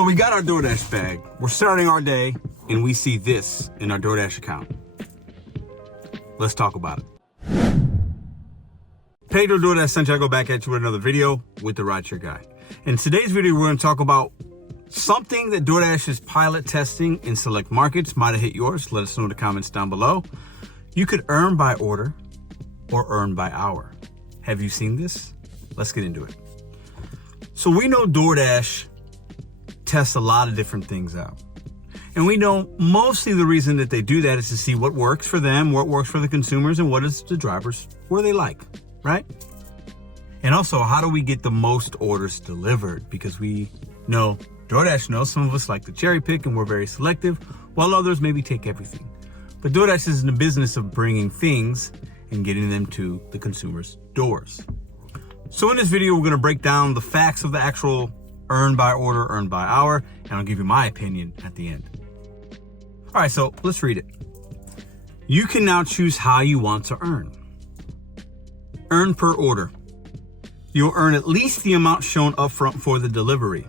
So we got our DoorDash bag. We're starting our day and we see this in our DoorDash account. Let's talk about it. Pedro, DoorDash Santiago, back at you with another video with the RideShare Guy. In today's video, we're going to talk about something that DoorDash is pilot testing in select markets. Might have hit yours. Let us know in the comments down below. You could earn by order or earn by hour. Have you seen this? Let's get into it. So we know DoorDash tests a lot of different things out. And we know mostly the reason that they do that is to see what works for them, what works for the consumers, and what is the drivers, where they like, right? And also, how do we get the most orders delivered? Because we know, DoorDash knows some of us like to cherry pick and we're very selective, while others maybe take everything. But DoorDash is in the business of bringing things and getting them to the consumer's doors. So in this video, we're going to break down the facts of the actual earn by order, earn by hour, and I'll give you my opinion at the end. All right, so let's read it. You can now choose how you want to earn. Earn per order. You'll earn at least the amount shown upfront for the delivery.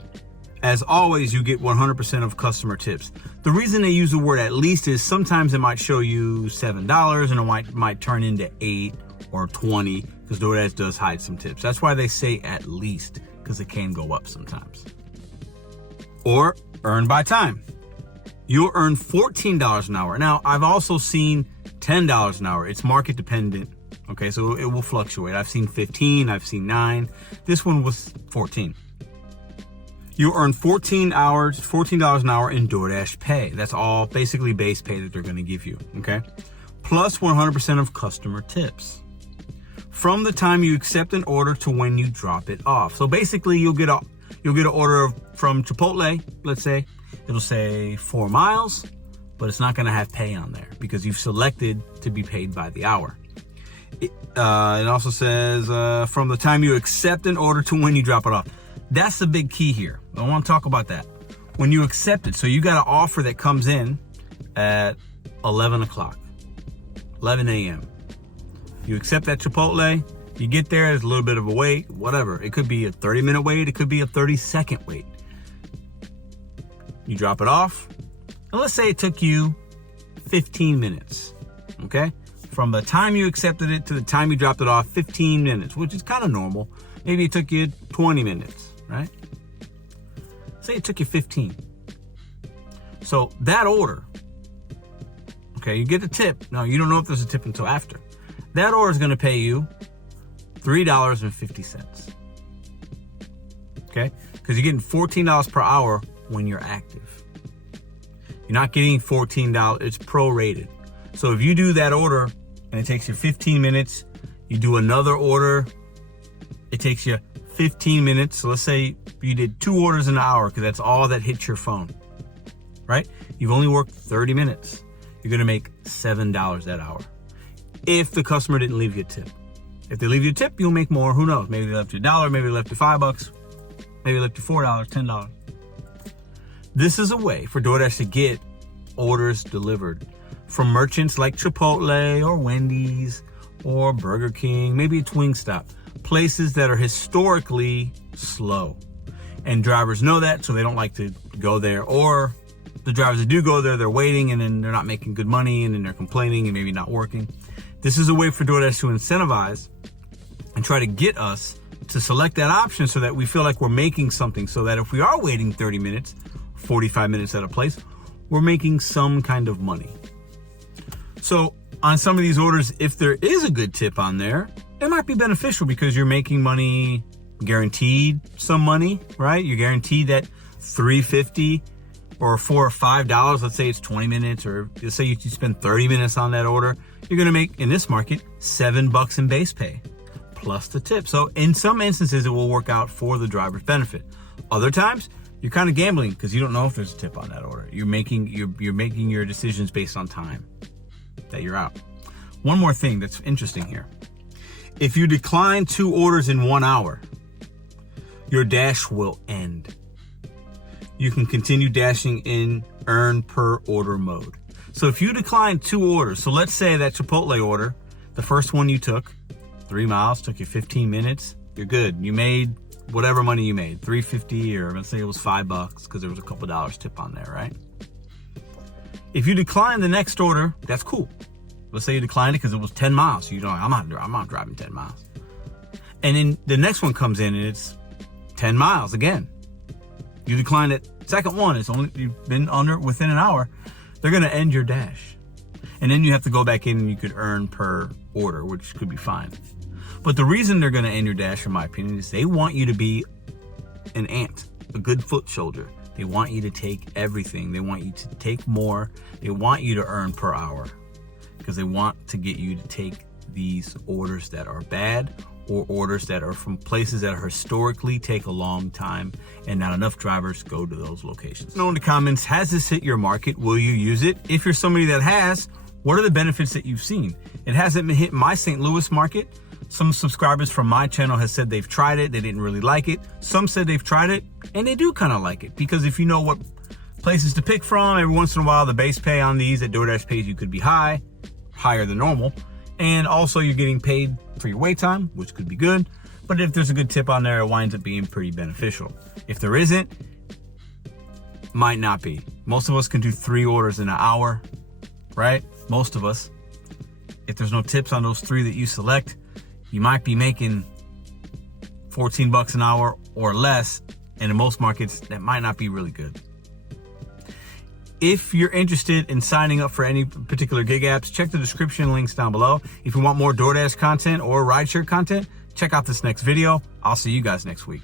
As always, you get 100% of customer tips. The reason they use the word at least is sometimes it might show you $7 and it might turn into 8 or 20 because DoorDash does hide some tips. That's why they say at least, because it can go up sometimes. Or earn by time. You'll earn $14 an hour. Now, I've also seen $10 an hour. It's market dependent. Okay, so it will fluctuate. I've seen 15, I've seen 9. This one was 14. You earn $14 an hour in DoorDash pay. That's all basically base pay that they're going to give you, okay? Plus 100% of customer tips. From the time you accept an order to when you drop it off. So basically you'll get an order from Chipotle, let's say. It'll say 4 miles, but it's not going to have pay on there because you've selected to be paid by the hour. It also says from the time you accept an order to when you drop it off. That's the big key here. I want to talk about that. When you accept it, so you got an offer that comes in at 11 o'clock, 11 a.m. You accept that Chipotle, you get there, there's a little bit of a wait, whatever. It could be a 30-minute wait, it could be a 30-second wait. You drop it off, and let's say it took you 15 minutes, okay? From the time you accepted it to the time you dropped it off, 15 minutes, which is kind of normal. Maybe it took you 20 minutes, right? Say it took you 15. So that order, okay, you get the tip. Now, you don't know if there's a tip until after. That order is going to pay you $3.50. Okay? Because you're getting $14 per hour when you're active. You're not getting $14. It's prorated. So if you do that order and it takes you 15 minutes, you do another order, it takes you 15 minutes. So let's say you did 2 orders in an hour because that's all that hits your phone, right? You've only worked 30 minutes. You're going to make $7 that hour. If the customer didn't leave you a tip. If they leave you a tip, you'll make more. Who knows? Maybe they left you $1, maybe they left you $5, maybe they left you $4, $10. This is a way for DoorDash to get orders delivered from merchants like Chipotle or Wendy's or Burger King, maybe it's Wingstop, places that are historically slow. And drivers know that, so they don't like to go there. Or the drivers that do go there, they're waiting and then they're not making good money and then they're complaining and maybe not working. This is a way for DoorDash to incentivize and try to get us to select that option so that we feel like we're making something, so that if we are waiting 30 minutes, 45 minutes at a place, we're making some kind of money. So on some of these orders, if there is a good tip on there, it might be beneficial because you're making money, guaranteed some money, right? You're guaranteed that $3.50 or $4 or $5, let's say it's 20 minutes, or let's say you spend 30 minutes on that order, you're going to make, in this market, $7 in base pay plus the tip. So in some instances, it will work out for the driver's benefit. Other times, you're kind of gambling because you don't know if there's a tip on that order. You're making your decisions based on time that you're out. One more thing that's interesting here. If you decline 2 orders in 1 hour, your dash will end. You can continue dashing in earn per order mode. So if you decline 2 orders, so let's say that Chipotle order, the first one you took, 3 miles, took you 15 minutes, you're good. You made whatever money you made, $3.50, or let's say it was $5 because there was a couple dollars tip on there, right? If you decline the next order, that's cool. Let's say you declined it because it was 10 miles. So you don't, I'm not driving 10 miles. And then the next one comes in and it's 10 miles again. You decline it. Second one, it's only, you've been within an hour. They're going to end your dash. And then you have to go back in and you could earn per order, which could be fine. But the reason they're going to end your dash, in my opinion, is they want you to be an ant, a good foot soldier. They want you to take everything. They want you to take more. They want you to earn per hour because they want to get you to take these orders that are bad or orders that are from places that historically take a long time and not enough drivers go to those locations. Know in the comments, has this hit your market? Will you use it? If you're somebody that has, what are the benefits that you've seen? It hasn't hit my St. Louis market. Some subscribers from my channel has said they've tried it. They didn't really like it. Some said they've tried it and they do kind of like it because if you know what places to pick from, every once in a while, the base pay on these that DoorDash pays you could be higher than normal. And also you're getting paid for your wait time, which could be good. But if there's a good tip on there, it winds up being pretty beneficial. If there isn't, might not be. Most of us can do 3 orders in an hour, right? Most of us. If there's no tips on those 3 that you select, you might be making $14 an hour or less. And in most markets, that might not be really good. If you're interested in signing up for any particular gig apps, check the description links down below. If you want more DoorDash content or RideShare content, check out this next video. I'll see you guys next week.